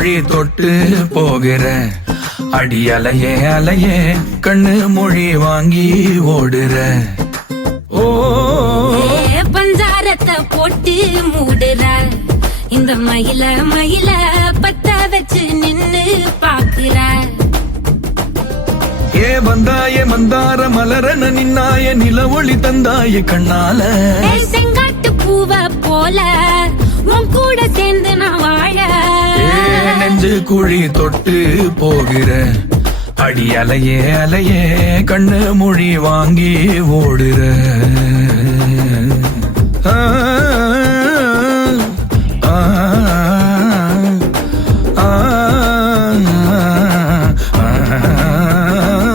குழி தொட்டு போகிற அடி அலையே அலையே கண்ணு மொழி வாங்கி ஓடுற. ஓ பஞ்சாரத்தை போட்டு மூடுற இந்த மயில மயில பத்த வச்சு நின்னு பாக்குற. ஏ வந்தாய மந்தார மலரன நின்னாய நில ஒளி தந்தாய கண்ணால. செங்காட்டு பூவ போல உன் கூட சேர்ந்து நான் வாழ. நெஞ்சு குழி தொட்டு போகிற அடி அலையே அலையே கண்ணு மொழி வாங்கி ஓடுற.